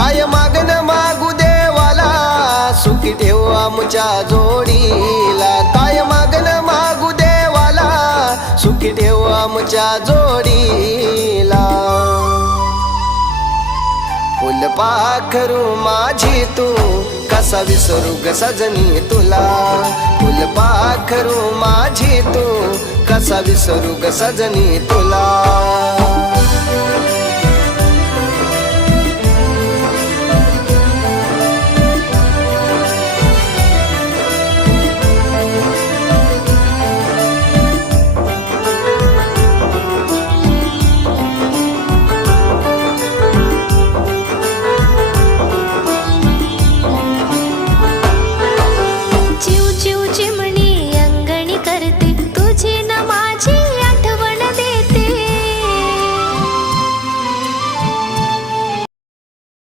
काय मागन मागू देवाला सुखी ठेव आमच्या जोडीला काय मागन मागू देवाला सुखी ठेव आमच्या जोडीला फुलपाखरू माझी तू कसा विसरू ग सजनी तुला फुलपाखरू माझी तू कसा विसरू ग सजनी तुला